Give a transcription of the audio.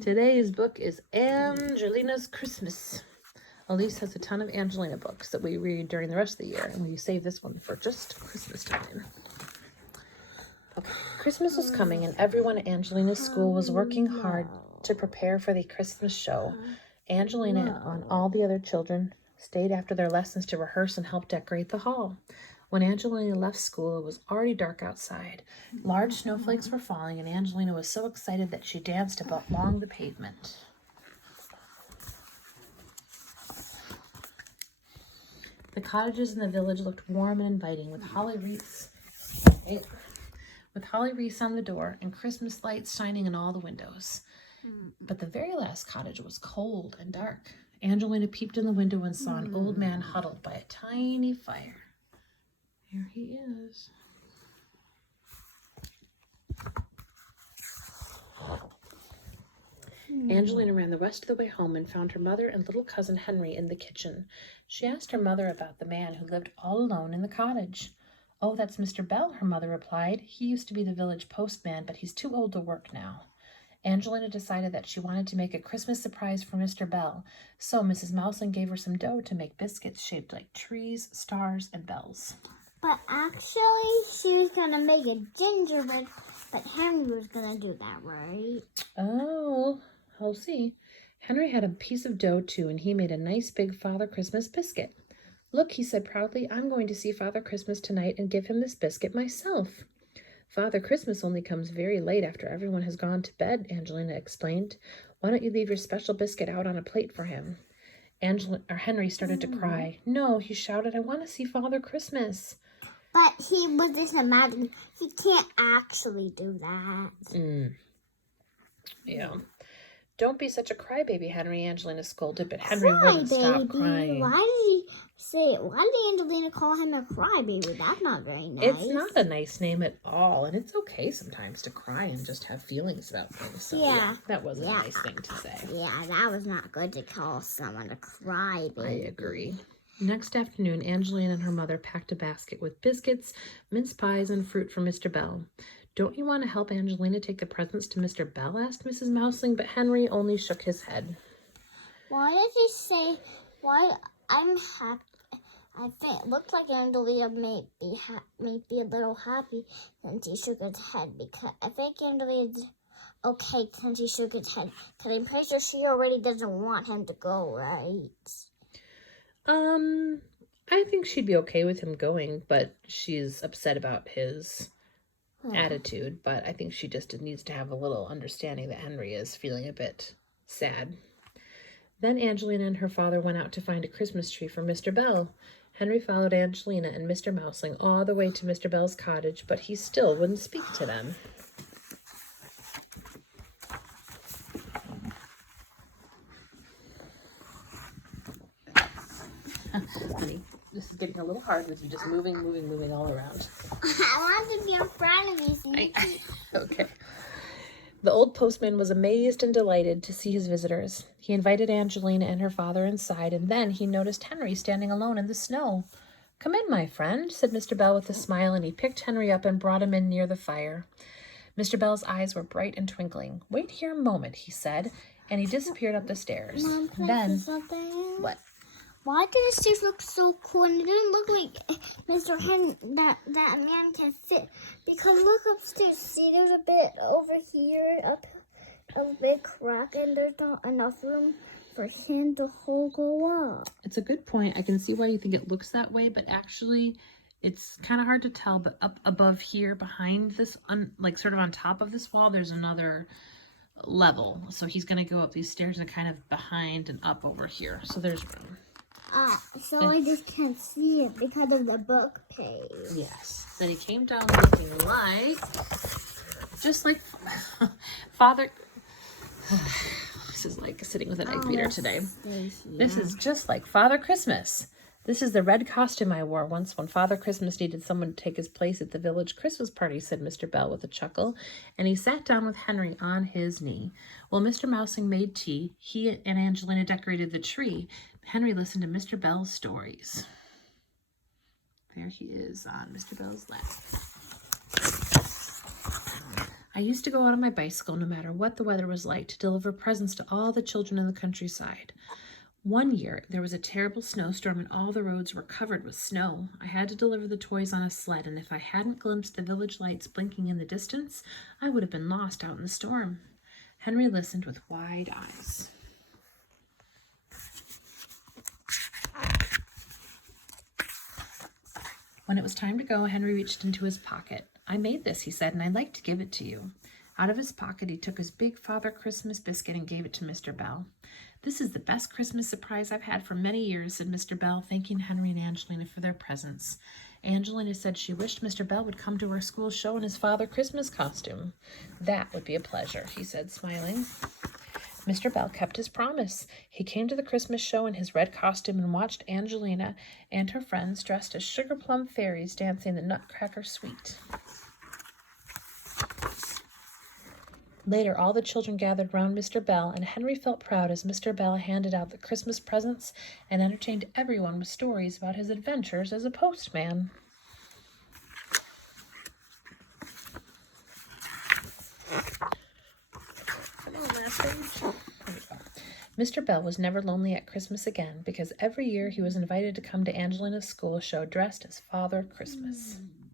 Today's book is Angelina's Christmas. Elise has a ton of Angelina books that we read during the rest of the year, and we save this one for just Christmas time. Okay, Christmas was coming, and everyone at Angelina's school was working hard to prepare for the Christmas show. Angelina and all the other children stayed after their lessons to rehearse and help decorate the hall. When Angelina left school, it was already dark outside. Large snowflakes were falling, and Angelina was so excited that she danced along the pavement. The cottages in the village looked warm and inviting, with holly wreaths on the door and Christmas lights shining in all the windows. But the very last cottage was cold and dark. Angelina peeped in the window and saw an old man huddled by a tiny fire. Here he is. Angelina ran the rest of the way home and found her mother and little cousin Henry in the kitchen. She asked her mother about the man who lived all alone in the cottage. "Oh, that's Mr. Bell," her mother replied. "He used to be the village postman, but he's too old to work now." Angelina decided that she wanted to make a Christmas surprise for Mr. Bell, so Mrs. Mouseling gave her some dough to make biscuits shaped like trees, stars, and bells. But actually, she was going to make a gingerbread, but Henry was going to do that, right? Oh, I'll see. Henry had a piece of dough, too, and he made a nice big Father Christmas biscuit. "Look," he said proudly, "I'm going to see Father Christmas tonight and give him this biscuit myself." "Father Christmas only comes very late after everyone has gone to bed," Angelina explained. "Why don't you leave your special biscuit out on a plate for him?" Henry started to cry. "No," he shouted, "I want to see Father Christmas." But he was just imagining. He can't actually do that. Yeah. "Don't be such a crybaby, Henry," Angelina scolded, but Henry wouldn't stop crying. Why did Angelina call him a crybaby? That's not very nice. It's not a nice name at all, and it's okay sometimes to cry and just have feelings about things. So, yeah, that wasn't a nice thing to say. Yeah, that was not good to call someone a crybaby. I agree. Next afternoon, Angelina and her mother packed a basket with biscuits, mince pies, and fruit for Mr. Bell. "Don't you want to help Angelina take the presents to Mr. Bell?" asked Mrs. Mouseling, but Henry only shook his head. Why did he say, I'm happy? I think it looked like Angelina may be a little happy since he shook his head, because I think Angelina's okay since he shook his head, because I'm pretty sure she already doesn't want him to go, right? I think she'd be okay with him going, but she's upset about his attitude. But I think she just needs to have a little understanding that Henry is feeling a bit sad. Then Angelina and her father went out to find a Christmas tree for Mr. Bell. Henry followed Angelina and Mr. Mouseling all the way to Mr. Bell's cottage, but he still wouldn't speak to them. Honey, this is getting a little hard with you just moving all around. I want to be in front of you. Okay. The old postman was amazed and delighted to see his visitors. He invited Angelina and her father inside, and then he noticed Henry standing alone in the snow. "Come in, my friend," said Mr. Bell with a smile, and he picked Henry up and brought him in near the fire. Mr. Bell's eyes were bright and twinkling. "Wait here a moment," he said, and he disappeared up the stairs. Then, what? Why did the stairs look so cool? And it didn't look like Mr. Henry, that man can fit. Because look upstairs. See, there's a bit over here, a big crack, and there's not enough room for him to go up. It's a good point. I can see why you think it looks that way, but actually it's kind of hard to tell. But up above here, behind this, like sort of on top of this wall, there's another level. So he's going to go up these stairs and kind of behind and up over here. So there's room. So I just can't see it because of the book page. Yes. Then he came down looking just like Father. This is like sitting with an egg beater today. This is just like Father Christmas. "This is the red costume I wore once when Father Christmas needed someone to take his place at the village Christmas party," said Mr. Bell with a chuckle, and he sat down with Henry on his knee. While Mr. Mouseling made tea, he and Angelina decorated the tree. Henry listened to Mr. Bell's stories. There he is on Mr. Bell's lap. I used to go out on my bicycle no matter what the weather was like to deliver presents to all the children in the countryside. One year, there was a terrible snowstorm and all the roads were covered with snow. I had to deliver the toys on a sled, and if I hadn't glimpsed the village lights blinking in the distance, I would have been lost out in the storm. Henry listened with wide eyes. When it was time to go, Henry reached into his pocket. I made this, he said, and I'd like to give it to you. Out of his pocket, he took his big Father Christmas biscuit and gave it to Mr. Bell. This is the best Christmas surprise I've had for many years, said Mr. Bell, thanking Henry and Angelina for their presents. Angelina said she wished Mr. Bell would come to her school show in his Father Christmas costume. That would be a pleasure, he said, smiling. Mr. Bell kept his promise. He came to the Christmas show in his red costume and watched Angelina and her friends dressed as sugar plum fairies dancing the Nutcracker Suite. Later, all the children gathered round Mr. Bell, and Henry felt proud as Mr. Bell handed out the Christmas presents and entertained everyone with stories about his adventures as a postman. Come on, last page. There we go. Mr. Bell was never lonely at Christmas again because every year he was invited to come to Angelina's school show dressed as Father Christmas.